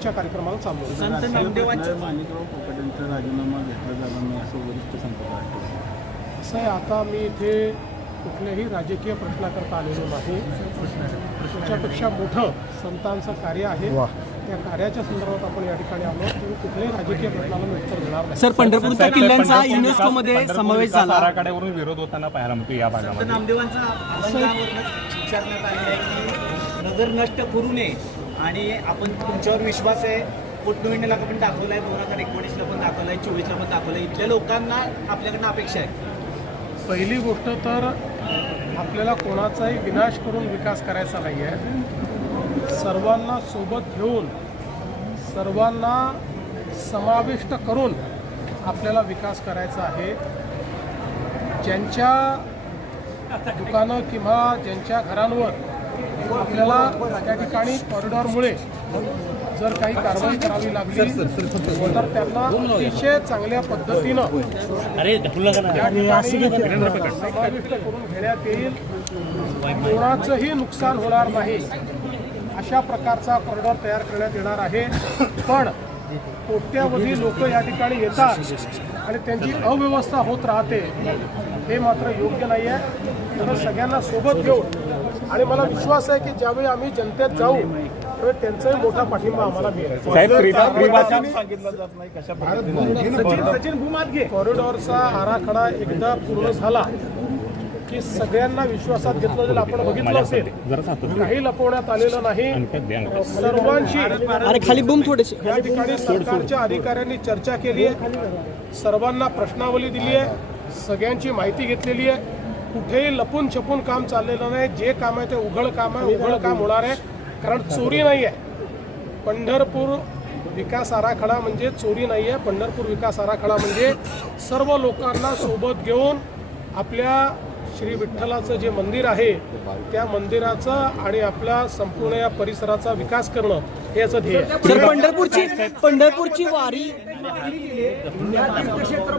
पुढच्या कार्यक्रमाला आहे. संत नामदेवांच्या माणिकराव कोकाटेंचा राजीनामा घेतला जाणार नाही असं वरिष्ठ असं आहे आता मी इथे कुठल्याही राजकीय प्रश्नाकरता आलेलो नाही. त्याच्यापेक्षा मोठं संतांचं कार्य आहे. त्या कार्याच्या संदर्भात आपण या ठिकाणी आलो. तुम्ही कुठल्याही राजकीय प्रश्नाला मी उत्तर देणार नाही. सर पंढरपूरच्या किल्ल्यांचा युनेस्कोमध्ये समावेश झाला. आराखड्यावरून विरोध होताना पाहायला मिळतो या भागामध्ये. नामदेवांचा अभंगावरूनच विचारण्यात आलेलं आहे की नगर नष्ट करू नये. आणि आपण तुमच्यावर विश्वास आहे. पोटनोविंडला पण दाखवलं आहे दोन हजार एकोणीसला पण दाखवलं आहे चोवीसला पण दाखवलं आहे इथल्या लोकांना आपल्याकडनं अपेक्षा आहे. पहिली गोष्ट तर आपल्याला कोणाचाही विनाश करून विकास करायचा नाही आहे सर्वांना सोबत घेऊन सर्वांना समाविष्ट करून आपल्याला विकास करायचा आहे. ज्यांच्या दुकानं किंवा ज्यांच्या घरांवर आपल्याला त्या ठिकाणी कॉरिडॉरमुळे जर काही कारवाई करावी लागली तर त्यांना अतिशय चांगल्या पद्धतीनं समाविष्ट करून घेण्यात येईल. कोणाचंही नुकसान होणार नाही. अशा प्रकारचा कॉरिडॉर तयार करण्यात येणार आहे. पण कोट्यावधी लोक या ठिकाणी येतात आणि त्यांची अव्यवस्था होत राहते हे मात्र योग्य नाही आहे तर सगळ्यांना सोबत घेऊन आणि मला विश्वास आहे की ज्यावेळी आम्ही जनतेत जाऊ त्यावेळी त्यांचाही मोठा पाठिंबा आम्हाला मिळेल. कॉरिडॉरचा आराखडा एकदा पूर्ण झाला की सगळ्यांना विश्वासात घेतलं जाईल. आपण बघितलं असेल काही लपवण्यात आलेलं नाही. सर्वांशी अरे खाली बूम थोडेसे या ठिकाणी सरकारच्या अधिकाऱ्यांनी चर्चा केली आहे. सर्वांना प्रश्नावली दिली आहे. सगळ्यांची माहिती घेतलेली आहे. कुठेही लपून छपून काम चाललेलं नाही. जे काम आहे ते उघड काम आहे उघड काम होणार आहे. कारण चोरी नाही आहे पंढरपूर विकास आराखडा म्हणजे चोरी नाही आहे पंढरपूर विकास आराखडा म्हणजे सर्व लोकांना सोबत घेऊन आपल्या श्री विठ्ठलाचं जे मंदिर आहे त्या मंदिराचा आणि आपल्या संपूर्ण या परिसराचा विकास करणं हे याचं ध्येय आहे. पंढरपूरची पंढरपूरची वारी तीर्थक्षेत्र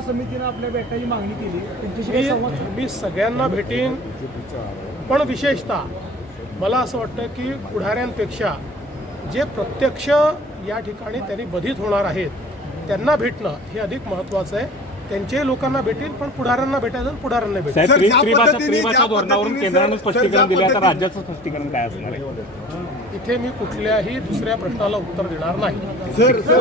समितीनं आपल्या भेटायची मागणी केली मी सगळ्यांना भेटीन पण विशेषतः मला असं वाटतं की पुढाऱ्यांपेक्षा जे प्रत्यक्ष या ठिकाणी त्यांनी बधित होणार आहेत त्यांना भेटणं हे अधिक महत्त्वाचं आहे. त्यांच्याही लोकांना भेटेल पण पुढाऱ्यांना भेटायचं आणि पुढाऱ्यांना भेटेल. साहेब सर, त्रि- ज्या त्रिभाषा पद्धतीने- त्रिभाषा ज्या धोरणावरून पद्धतीने केंद्रानं सर- सर, स्पष्टीकरण ज्या दिले आता पद्धतीने- राज्याचं स्पष्टीकरण काय असणार आहे? इथे मी कुठल्याही दुसऱ्या प्रश्नाला उत्तर देणार नाही. सर सर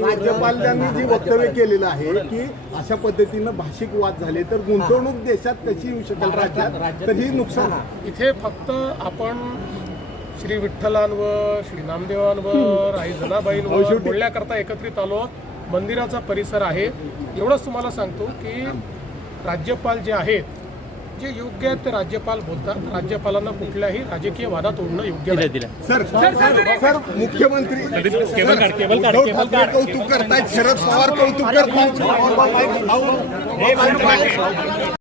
राज्यपालांनी जी वक्तव्य केलेलं आहे की अशा पद्धतीनं भाषिक वाद झाले तर गुंतवणूक देशात कशी येऊ शकेल राज्यात? तर ही नुकसान. इथे फक्त आपण श्री विठ्ठलांवर श्री नामदेवांवर आई जनाबाईंवर बोलण्याकरता एकत्रित आलो. आहोत. मंदिराचा परिसर आहे. एवढंच तुम्हाला सांगतो की राज्यपाल जे आहेत जे योग्य आहेत ते राज्यपाल बोलतात. राज्यपालांना कुठल्याही राजकीय वादात ओढणं योग्य नाही. सर सर सर सर मुख्यमंत्री उद्धव ठाकरे कौतुक करतायत शरद पवार कौतुक करतायत.